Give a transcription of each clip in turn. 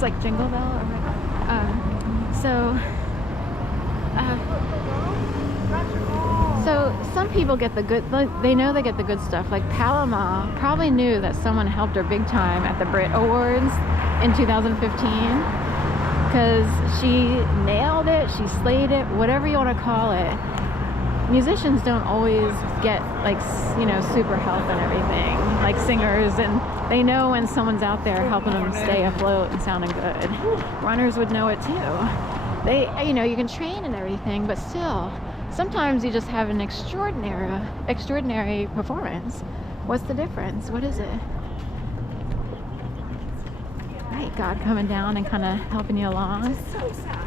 It's like Jingle Bell. Oh my god. So some people get the good, they know they get the good stuff. Like Paloma probably knew that someone helped her big time at the Brit Awards in 2015 because she nailed it, she slayed it, whatever you want to call it. Musicians don't always get like, you know, super help and everything, like singers, and they know when someone's out there helping them stay afloat and sounding good. Runners would know it too. They, you know, you can train and everything, but still, sometimes you just have an extraordinary performance. What's the difference? What is it? Right, God coming down and kind of helping you along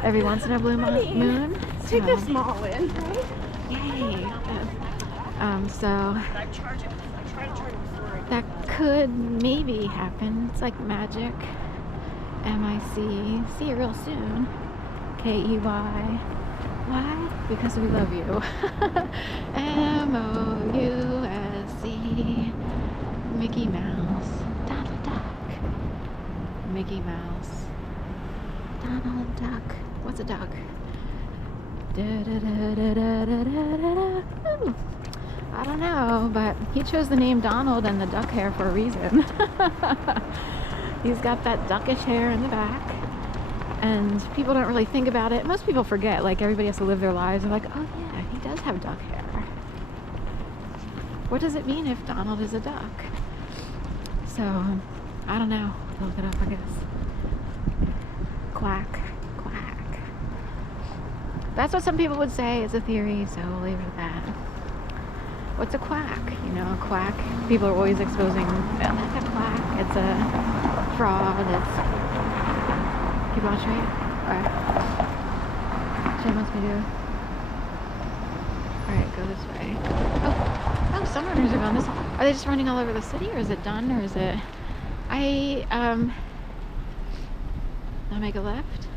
every once in a blue moon. Take the small win, right? Yay. So that could maybe happen. It's like magic. M-I-C. See you real soon. K-E-Y. Why? Because we love you. M-O-U-S-E. Mickey Mouse. Donald Duck. Mickey Mouse. Donald Duck. What's a duck? I don't know, but he chose the name Donald and the duck hair for a reason. He's got that duckish hair in the back, and people don't really think about it. Most people forget, like everybody has to live their lives. They're like, oh yeah, he does have duck hair. What does it mean if Donald is a duck? So, I don't know. I'll look it up, I guess. Quack. That's what some people would say is a theory, so we'll leave it at that. What's a quack? You know, a quack. People are always exposing, oh, that's a quack. It's a fraud. It's... Keep on straight? Alright. What wants me to do? Alright, go this way. Oh, some runners are going this way. Are they just running all over the city, or is it done, or is it... I'll make a left.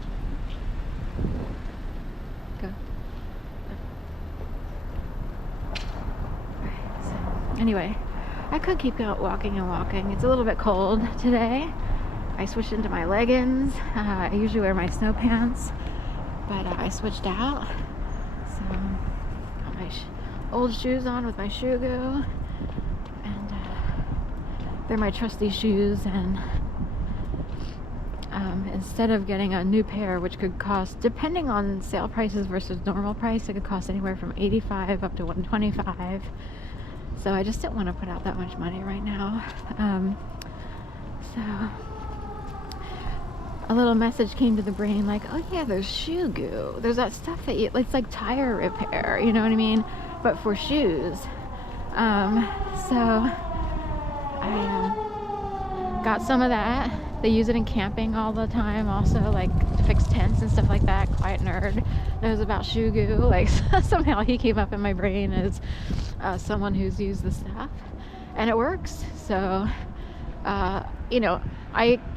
Go. Alright, so anyway, I could keep walking and walking. It's a little bit cold today. I switched into my leggings. I usually wear my snow pants, but I switched out. So, got my old shoes on with my shoe goo, and they're my trusty shoes. And instead of getting a new pair, which could cost, depending on sale prices versus normal price, it could cost anywhere from $85 up to $125. So I just didn't want to put out that much money right now. So a little message came to the brain like, oh yeah, there's shoe goo. There's that stuff that it's like tire repair, you know what I mean? But for shoes. So I got some of that. They use it in camping all the time, also, like to fix tents and stuff like that. Quiet nerd knows about shoe goo. Like somehow he came up in my brain as someone who's used the stuff, and it works. So you know,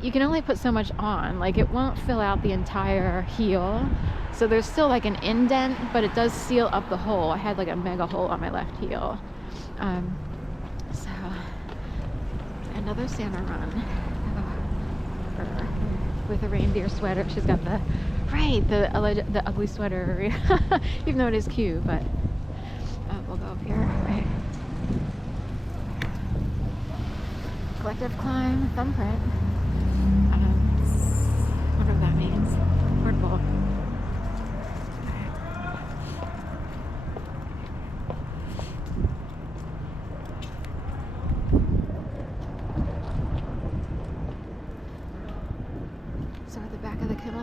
you can only put so much on. Like it won't fill out the entire heel, so there's still like an indent, but it does seal up the hole. I had like a mega hole on my left heel. So another Santa run. With a reindeer sweater. She's got the ugly sweater, even though it is cute. But we'll go up here. Right. Collective climb, thumbprint. I wonder what that means. Portable.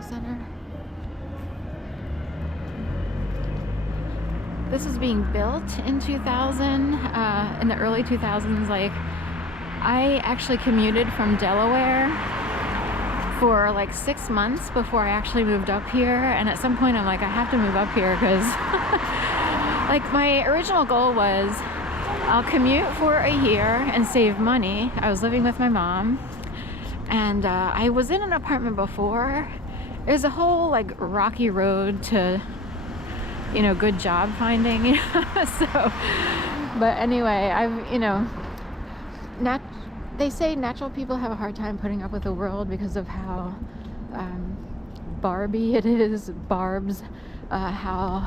Center. This is being built in 2000, in the early 2000s. Like, I actually commuted from Delaware for like 6 months before I actually moved up here, and at some point I'm like, I have to move up here because like my original goal was I'll commute for a year and save money. I was living with my mom, and I was in an apartment before. There's a whole like rocky road to, you know, good job finding, you know? So, but anyway, you know, they say natural people have a hard time putting up with the world because of how Barbie it is, Barbs, how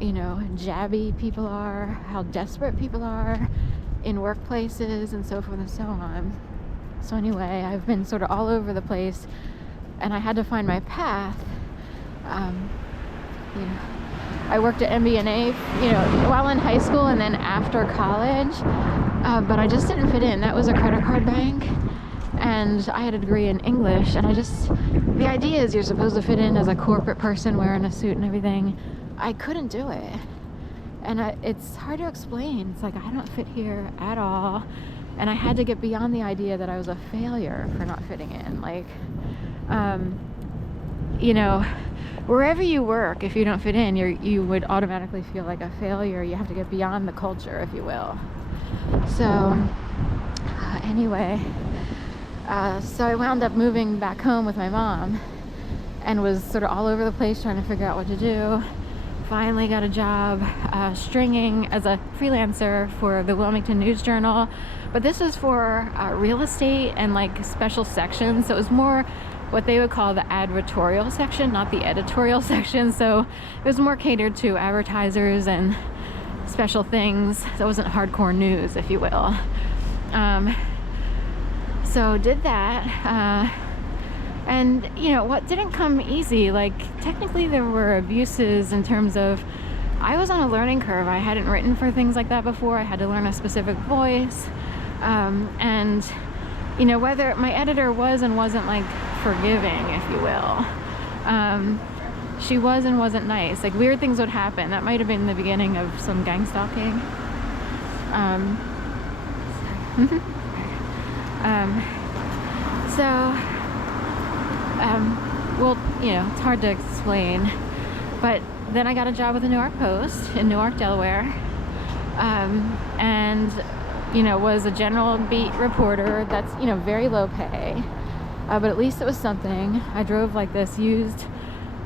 you know, jabby people are, how desperate people are in workplaces and so forth and so on. So anyway, I've been sort of all over the place, and I had to find my path. You know, I worked at MBNA, you know, while in high school and then after college, but I just didn't fit in. That was a credit card bank, and I had a degree in English, and the idea is you're supposed to fit in as a corporate person wearing a suit and everything. I couldn't do it, and it's hard to explain. It's like I don't fit here at all, and I had to get beyond the idea that I was a failure for not fitting in. Like, you know, wherever you work, if you don't fit in, you would automatically feel like a failure. You have to get beyond the culture, if you will. So anyway, so I wound up moving back home with my mom, and was sort of all over the place trying to figure out what to do. Finally got a job stringing as a freelancer for the Wilmington News Journal, but this was for real estate and like special sections, so it was more what they would call the advertorial section, not the editorial section. So it was more catered to advertisers and special things, so it wasn't hardcore news, if you will. So did that, and you know what didn't come easy. Like, technically there were abuses in terms of I was on a learning curve. I hadn't written for things like that before. I had to learn a specific voice, and you know, whether my editor was and wasn't like forgiving, if you will. She was and wasn't nice. Like, weird things would happen. That might have been the beginning of some gang stalking. Well, you know, it's hard to explain, but then I got a job with the New York Post in Newark, Delaware, and you know, was a general beat reporter. That's, you know, very low pay, but at least it was something. I drove like this used,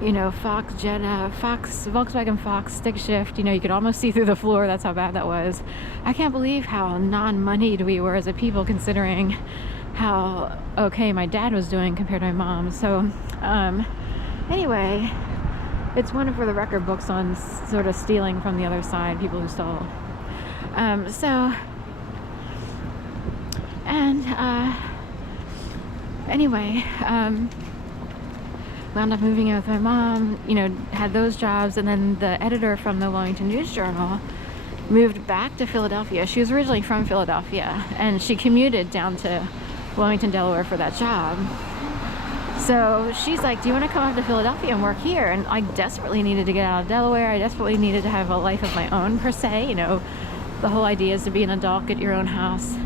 you know, Volkswagen Fox stick shift. You know, you could almost see through the floor. That's how bad that was. I can't believe how non-moneyed we were as a people, considering how okay my dad was doing compared to my mom. So anyway, it's one for the record books on sort of stealing from the other side, people who stole. Anyway, wound up moving in with my mom, you know, had those jobs, and then the editor from the Wilmington News Journal moved back to Philadelphia. She was originally from Philadelphia, and she commuted down to Wilmington, Delaware for that job. So she's like, do you want to come up to Philadelphia and work here? And I desperately needed to get out of Delaware. I desperately needed to have a life of my own, per se. You know, the whole idea is to be an adult, get your own house,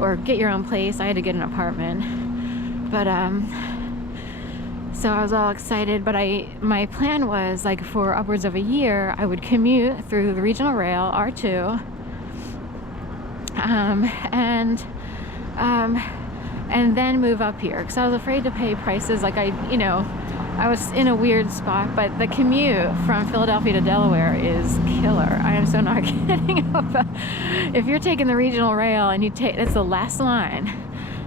or get your own place. I had to get an apartment. But so I was all excited, but my plan was, like, for upwards of a year, I would commute through the regional rail, R2, and then move up here, because I was afraid to pay prices. Like, I was in a weird spot, but the commute from Philadelphia to Delaware is killer. I am so not kidding. If you're taking the regional rail and it's the last line,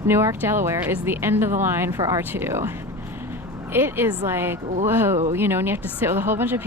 Newark, Delaware is the end of the line for R2. It is like, whoa, you know, and you have to sit with a whole bunch of people.